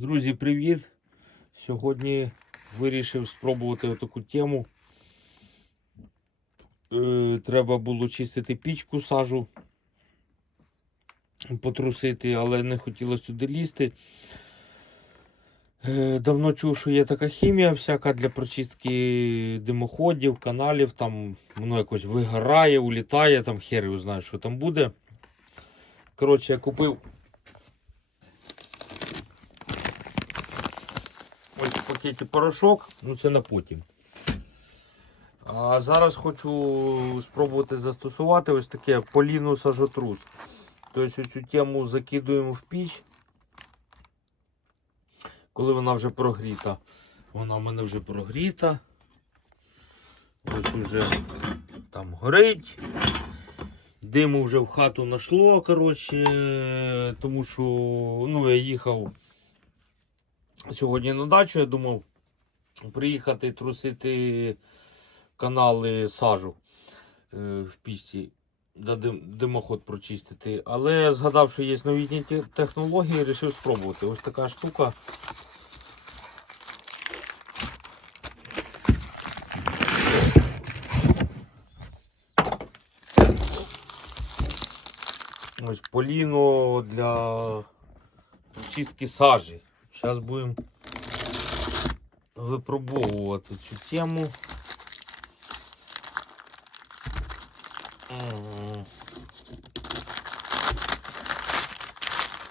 Друзі, привіт! Сьогодні вирішив спробувати таку тему. Е, треба було чистити пічку, сажу, потрусити, але не хотілося туди лізти. Е, давно чув, що є така хімія всяка для прочистки димоходів, каналів, там воно якось вигорає, улітає, там хер його знає, що там буде. Коротше, я купив Ось в пакеті порошок, ну це на потім. А зараз хочу спробувати застосувати ось таке поліну сажотрус. Тобто цю тему закидуємо в піч, коли вона вже прогріта. Вона в мене вже прогріта. Ось вже там горить. Диму вже в хату нашло, коротше, тому що ну, я їхав сьогодні на дачу, я думав приїхати трусити канали сажу е, в дим, димоход прочистити. Але згадав, що є новітні технології, вирішив спробувати. Ось така штука. Ось поліно для чистки сажі. Зараз будемо випробовувати цю тему.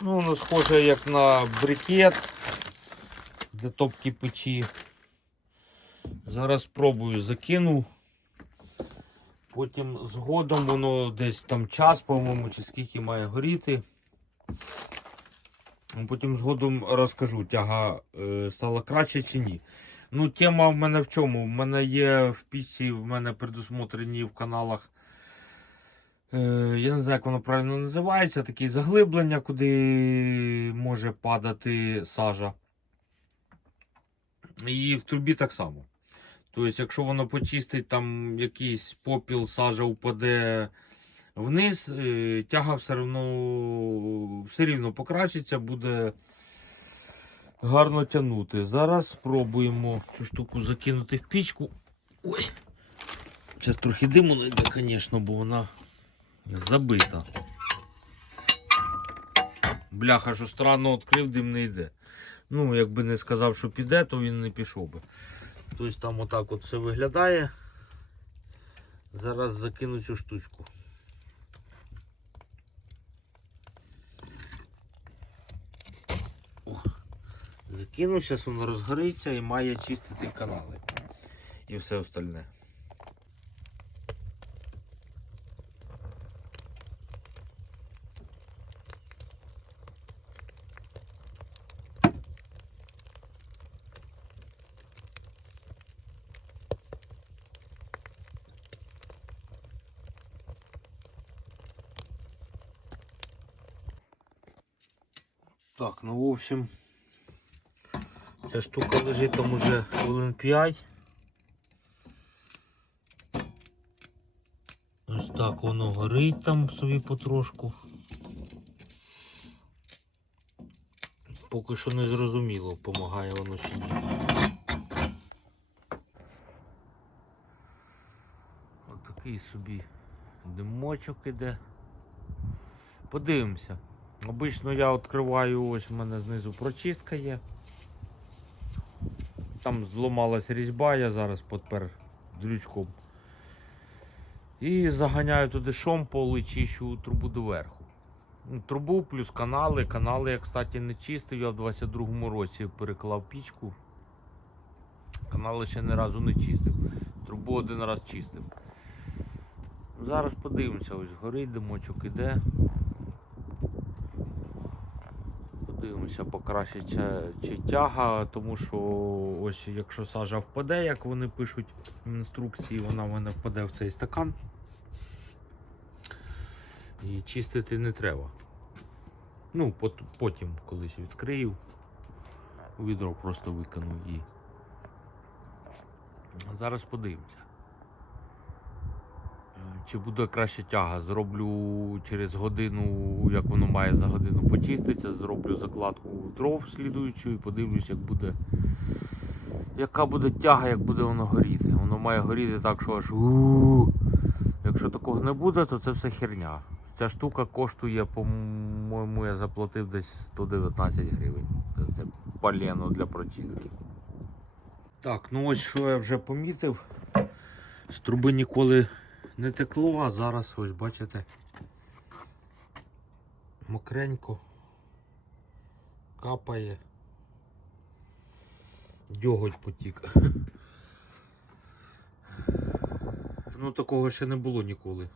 Ну, воно схоже як на брикет для топки печі. Зараз спробую закину. Потім згодом воно десь там час, по-моєму, чи скільки має горіти. Потім згодом розкажу, тяга е, стала краще чи ні. Ну, тема в мене в чому? В мене є в пічці, в мене предусмотрені в каналах. Е, я не знаю, як воно правильно називається. Такі заглиблення, куди може падати сажа. І в трубі так само. Тобто, якщо воно почистить, там якийсь попіл, сажа упаде вниз, е, тяга все рівно, все рівно покращиться, буде гарно тягнути. Зараз спробуємо цю штуку закинути в пічку. Ой. Зараз трохи диму не йде, звісно, бо вона забита. Бляха, що странно відкрив, дим не йде. Ну, якби не сказав, що піде, то він не пішов би. Тобто там отак от все виглядає. Зараз закину цю штучку. Закину, зараз воно розгориться і має чистити канали. І все остальне. Так, ну в общем, ця штука лежить там уже хвилин 5. Ось так воно горить там собі потрошку. Поки що не зрозуміло, допомагає воно чи ні. Отакий собі димочок іде. Подивимося. Обично я відкриваю, ось в мене знизу прочистка є. Там зламалась різьба, я зараз підпер дрючком. І заганяю туди шомпол і чищу трубу доверху. Ну, Трубу плюс канали. Канали я, кстати, не чистив, я в 22-му році переклав пічку. Канали ще ні разу не чистив. Трубу один раз чистив. Зараз подивимося, ось горить, димочок іде. Подивимося, покращить чи, тяга, тому що ось якщо сажа впаде, як вони пишуть в інструкції, вона в мене впаде в цей стакан. І чистити не треба. Ну, пот- потім колись відкрию. Відро просто викину і. Зараз подивимося. Чи буде краще тяга. Зроблю через годину, як воно має за годину почиститися, зроблю закладку дров слідуючу і подивлюсь, як буде. Яка буде тяга, як буде воно горіти. Воно має горіти так, що аж у Якщо такого не буде, то це все херня. Ця штука коштує, по-моєму, я заплатив десь 119 гривень. Це полено для прочистки. Так, ну ось що я вже помітив. З труби ніколи не текло, а зараз ось бачите. Мокренько. Капає. Дьоготь потік. Ну такого ще не було ніколи.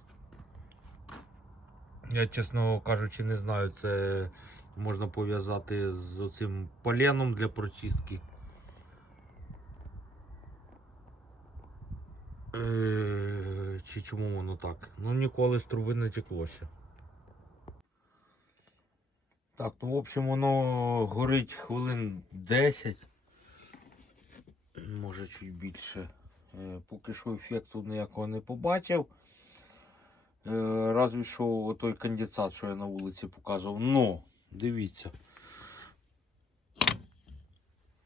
Я, чесно кажучи, не знаю, це можна пов'язати з оцим поленом для прочистки. Е, Чи чому воно так? Ну ніколи з труби не текло ще. Так, ну в общем воно горить хвилин 10. Може чуть більше. Е, Поки що ефекту ніякого не побачив. Е, Разве що той конденсат, що я на вулиці показував. Ну, дивіться.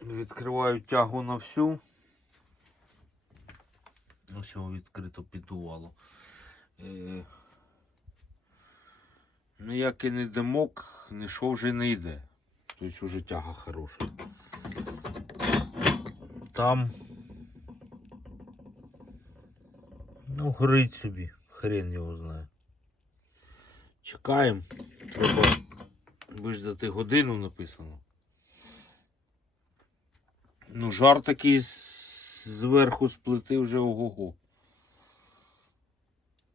Відкриваю тягу на всю. Ось його відкрито піддувало. Е, ніякий не димок, нічого вже не йде. Тобто вже тяга хороша. Там. Ну, горить собі. Хрен його знає. Чекаємо. Треба виждати годину написано. Ну, жар такий зверху з вже ого-го.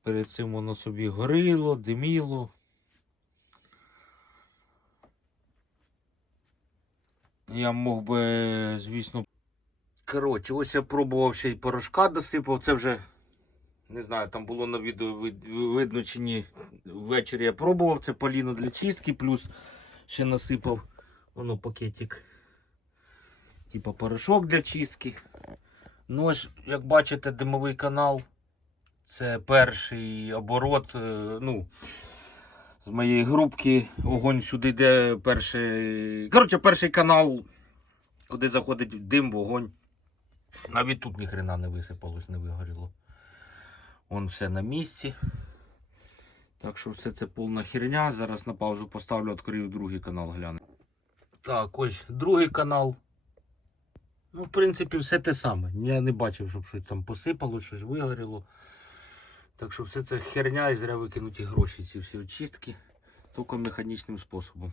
Перед цим воно собі горіло, диміло. Я мог би, звісно. Коротше, ось я пробував ще й порошка досипав. Це вже не знаю, там було на відео видно чи ні. Ввечері я пробував це поліно для чистки, плюс ще насипав воно пакетик. Типа порошок для чистки. Ну ось, як бачите, димовий канал. Це перший оборот. е, Ну, з моєї групки. Огонь сюди йде перший. Коротше, перший канал, куди заходить дим, вогонь. Навіть тут ніхрена не висипалось, не вигоріло. Вон все на місці. Так що все це повна херня. Зараз на паузу поставлю, відкрию другий канал, гляну. Так, ось другий канал. Ну, в принципі, все те саме. Я не бачив, щоб щось там посипало, щось вигоріло. Так що все це херня і зря викинуті гроші, ці всі очистки. Тільки механічним способом.